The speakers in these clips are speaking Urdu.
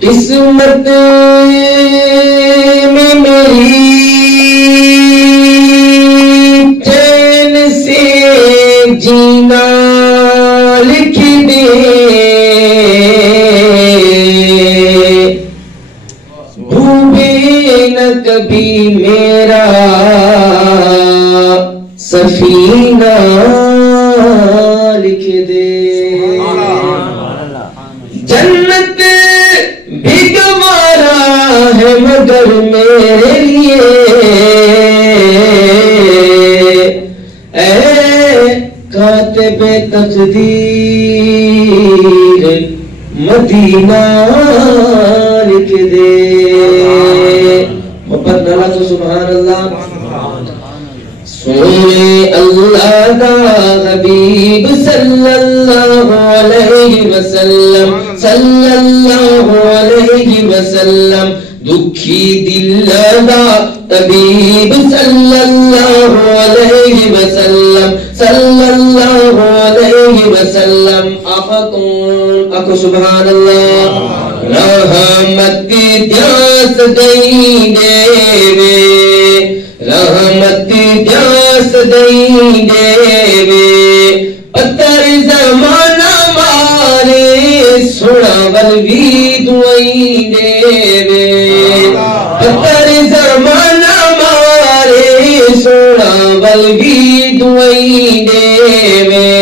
قسمت میں میری چین سے جینا لکھ دے، ڈوبے نہ کبھی میرا سفینہ لکھ دے۔ جنت بھی گوارا ہے مگر میرے لیے، اے کاتب تقدیر مدینہ لکھ دے۔ محبت نالا تو سبحان اللہ۔ سونے اللہ دا حبیب صلی اللہ علیہ وسلم، صلی اللہ علیہ وسلم، دکھی دل دا طبیب صلی اللہ علیہ وسلم، صلی اللہ علیہ وسلم۔ آقا کون؟ آقا سبحان اللہ۔ رحمت دیاس دیں دے وے، رحمت دیاس دیں دے وے، پتر زمانہ مارے سونا بلوی دعائیں دے وے، پتر زمانہ مارے سونا بلوی دعائیں دے وے۔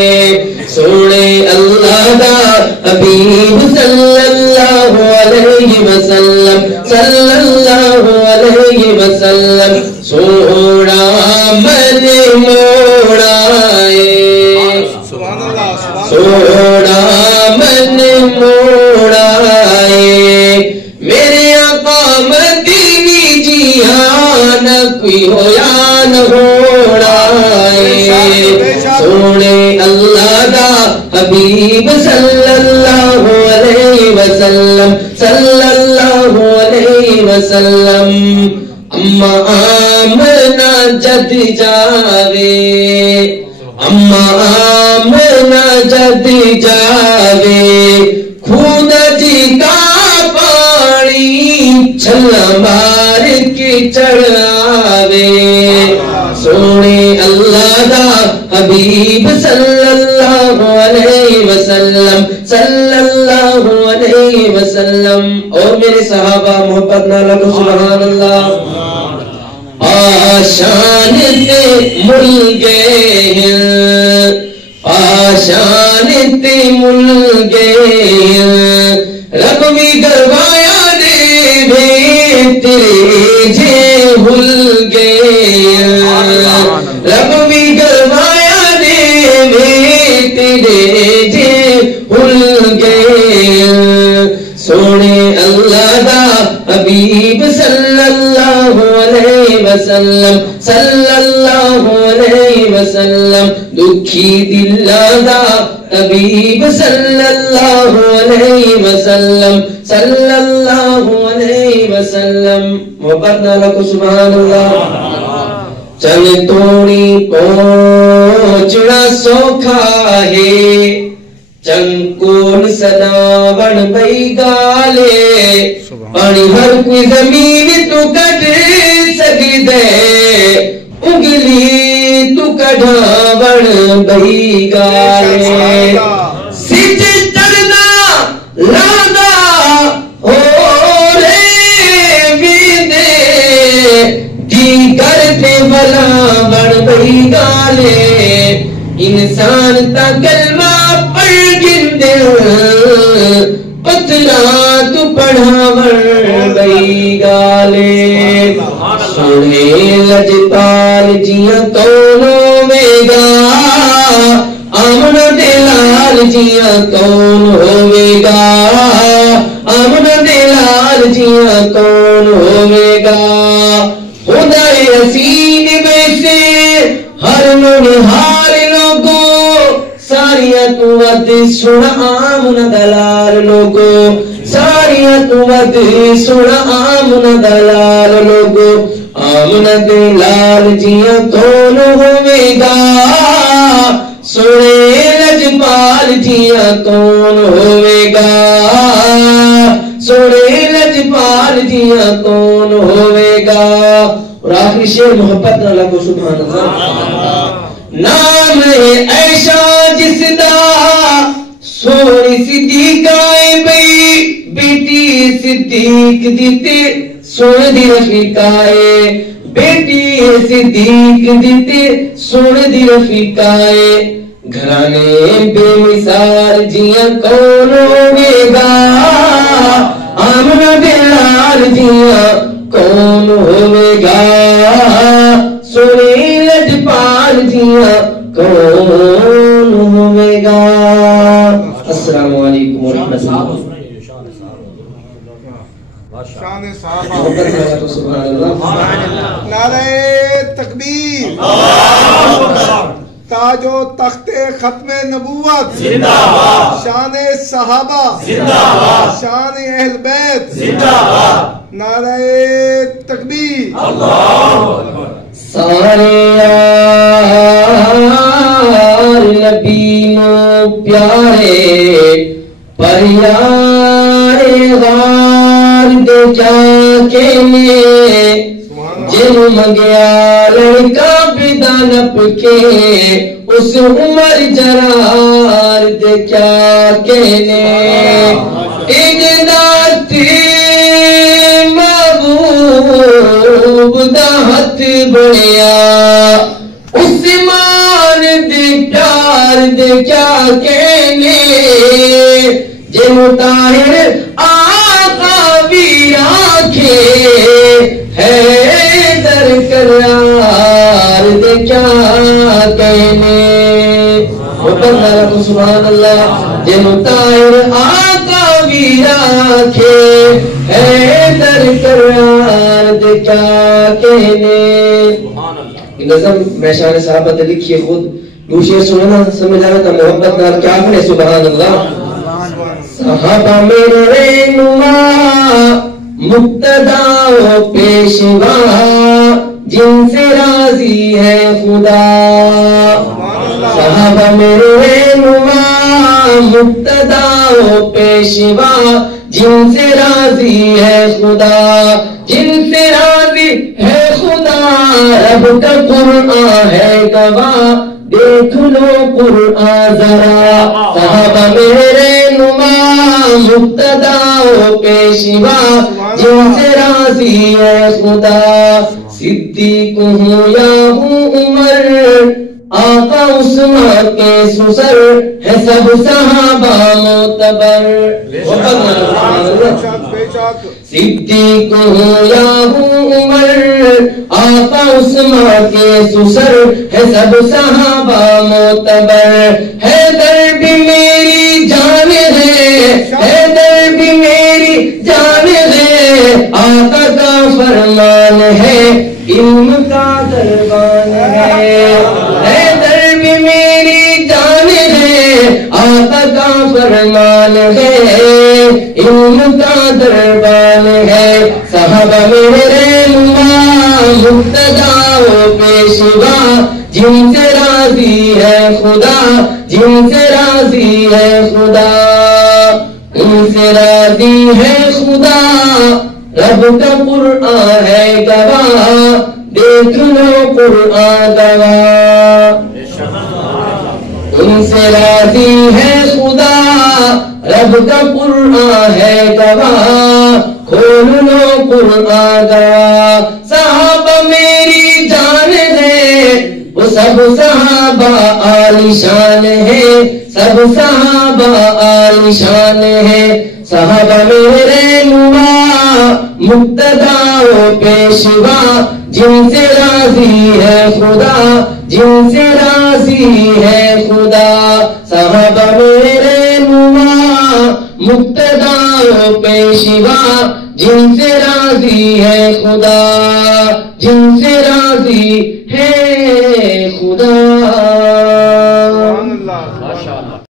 سونے اللہ دا حبیب صلی اللہ علیہ وسلم، صلی اللہ علیہ وسلم، سونا من موڑائے، سونا من موڑائے، میرے آقا مدینی جیان کوئی ہو یا نہ ہوڑائے۔ سونے اللہ دا حبیب صلی اللہ علیہ وسلم، صلی اللہ علیہ وسلم، اما آمنہ جد جاوے، اما آمنہ جد جاوے، خود جی کا پانی چھلا مار کے چڑھاوے۔ سونے اللہ دا حبیب صلی اللہ علیہ وسلم، صلی اللہ علیہ وسلم۔ اور میرے صحابہ محبت نالا کو سبحان اللہ۔ آشان تے مل گئے ہیں، آشان تے مل گئے ہیں، رب بھی گروایا دے بھی تیرے جے بھول گئے ہیں، رب بھی گروایا دے بھی تیرے جے بھول گئے ہیں۔ سونے اللہ دا حبیب صلی اللہ علیہ وسلم، صلی اللہ علیہ وسلم، دکھی دل دا طبیب صلی اللہ علیہ وسلم، صلی اللہ علیہ وسلم۔ محبت نالا کو سبحان اللہ۔ چل توڑی پہنچنا سوکھا ہے، چنکون سدا بن بئی گالے، پانی ہر کوئی زمین تو کٹ سکی دے، انگلی تو کڑھا بن بئی گالے، سچ چڑھنا لادا ہو رے ویدے، جی کرتے بلا بن بئی گالے، انسان تا کلمہ پڑھ گندے، پتلا تو پڑھاون بئی گالے۔ سونے لجپال جیاں کون ہوے گا، آمنہ دلال جیاں کون ہوے گا، آمنہ دلال جیاں کون ہوے گا، خدا حسین میں سے ہر ننہال لوگوں، ساریاں تو ود سنا آمنہ دلال لوگوں، ساریاں تو ود سنا آمنہ دلال لوگوں، آمنہ دلال جیاں کون ہوے گا، سونے لجپال جیاں کون ہوئے گا سونے لجپال جیاں کون ہوئے گا. اور آخری شعر محبت نہ لگو سبحان اللہ. نام ہے عائشہ جس دا سونی صدیقہ بئی بیٹی صدیق دیتے سونے دی رفیقائے بیٹی صدیق دیتے سونے دی رفیقائے. گھرانے بے مثال جیاں کون ہوئے گا آمنہ بلال جیاں کون ہوئے گا سونے لجپال جیاں کون ہوئے گا. السلام علیکم ورحمۃ اللہ. شان صحابہ. نعرہ تکبیر. تاج و تخت ختم نبوت زندہ باد. شان صحابہ زندہ باد. شان اہل بیت زندہ باد. نعرہ تکبیر. سارے یار نبی نو پیارے پر یار غار دے جا کے جن منگیا لڑکا پیدا نپ کے اس عمر جرار دے کیا کہنے اجداد محبوب دا ہاتھ بڑیا عثمان دے پیار دے کیا کہنے جن طاہر آقا بھی آنکھے حیدر کرار دے کیا کہنے سبحان اللہ. جن طاہر آقا بھی آنکھے حیدر کرار دے کیا کہنے. نظم میں شان صحابہ تے لکھیے خود دوسرے سننا سمجھ آئے تو محبت نال کیا پڑھے سبحان اللہ. صحابہ میرے رہنما مقتدا و پیشوا جن سے راضی ہے خدا. صحابہ میرے رہنما مقتدا و پیشوا جن سے راضی ہے خدا جن سے راضی ہے خدا. رب کا قرآن ہے گواہ دیکھ لو قرآن ذرا. صحابہ میرے رہنما مقتدا و پیشوا جن سے راضی ہے خدا. صدیق ہوں یا ہوں عمر آقا عثمان کے سسر ہے سب صحابہ معتبر. صدیق ہوں یا ہوں عمر آقا عثمان کے سسر ہے سب صحابہ معتبر. حیدر بھی میری جان ہے حیدر بھی میری جان ہے آقا کا فرمان ہے علم کا دربان ہے. حیدر بھی میری جان ہے آقا کا فرمان ہے علم کا دربان ہے. صحابہ میرے رہنما مقتدا و پیشوا جن سے راضی ہے خدا جن سے راضی ہے خدا ان سے راضی ہے خدا. رب کا قرآن ہے گواہ دیکھ لو قرآن گواہ. ان سے راضی ہے خدا رب کا قرآن ہے گواہ کھول لو قرآن گواہ. صحابہ میری جان ہے وہ سب صحابہ عالی شان ہے سب صحابہ عالی شان ہے. صحابہ میرے رہنما مقتدا و پیشوا جن سے راضی ہے خدا جن سے راضی ہے خدا. صحابہ میرے رہنما مقتدا و پیشوا جن سے راضی ہے خدا جن سے راضی ہے خدا.